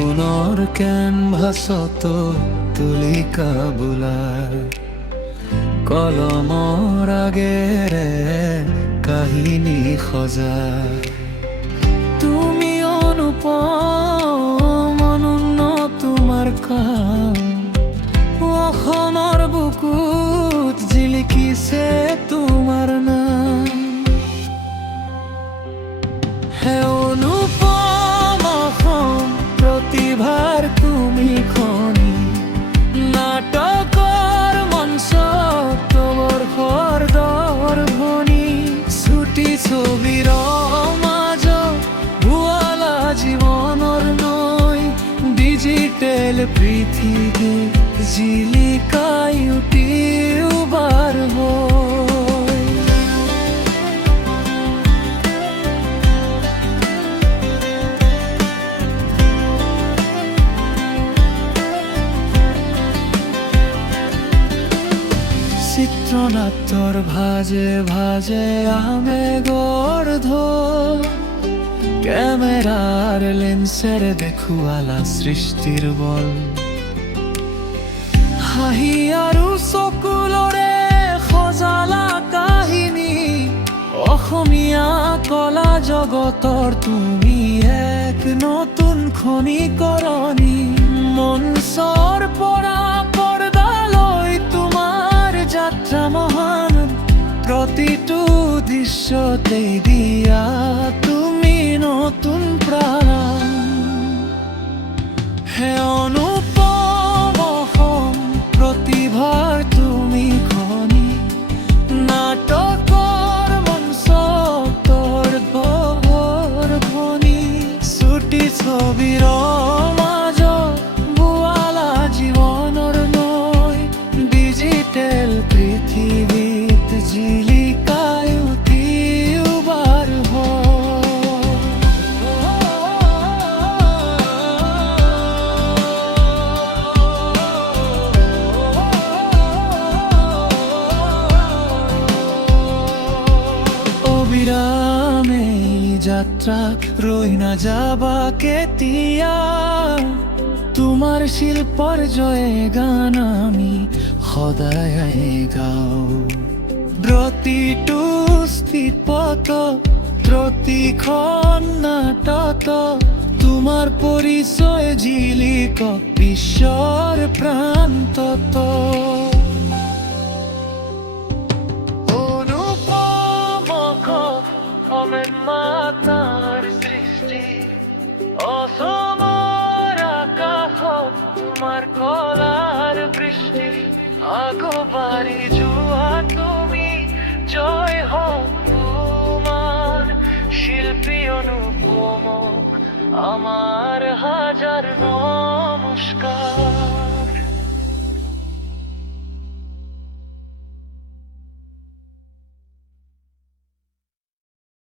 পুনৰ কেনভাছত তুলিকা বোলাৰ কলমৰ আগেৰে কাহিনী সজায়। তুমি অনুপম অনন্য তোমাৰ কাম, অসমৰ বুকুত জিলিকিছে তোমাৰ নাম। হে অনুপম অসম, প্ৰতিভাৰ তুমি খনি, নাটকৰ মঞ্চত বৰ্ষৰ দৰ্শনী। ছুটি ছবিৰ মাজত ভুৱালা জীৱনৰ নৈ, ডিজিটেল পৃথিৱী জিলিকাই উঠিবাৰ হৈ। চিত্ৰনাট্যৰ ভাজে ভাজে আবেগৰ ঢৌ, কেমেৰাৰ লেন্সেৰে দেখুৱালা সৃষ্টিৰ বল। হাঁহি আৰু চকুলৰে সজালা কাহিনী, অসমীয়া কলা জগতৰ তুমি এক নতুন খনিকৰণী। মঞ্চৰ পৰা পৰ্দালৈ তোমাৰ যাত্ৰা মহান, প্ৰতিটো দৃশ্যতেই দিয়া তুমি নতুন প্ৰাণ। হে অনুপম অসম, প্ৰতিভাৰ তুমি খনি, নাটকৰ মঞ্চত দৰ্শনী। ছুটি ছবিৰ মাজত ভুৱালা জীৱনৰ নৈ, ডিজিটেল পৃথিৱীত জিলিকাই উঠিবাৰ অবিৰামে যাত্ৰাক ৰৈ নাযাবা কেতিয়া, তোমাৰ শিল্পৰ জয়ে গান আমি সদায় গাওঁ। প্ৰতিটো স্থিতিপথ, প্ৰতিখন নাটত তোমাৰ পৰিচয় জিলিকক বিশ্বৰ প্ৰান্তত। অমেমাতাৰ সৃষ্টি, অসমৰ আকাশত তোমাৰ কলাৰ বৃষ্টি। আগবাঢ়ি যোৱা তুমি, জয় হওক তোমাৰ শিল্পী অনুপম, আমাৰ হাজাৰ নমস্কাৰ।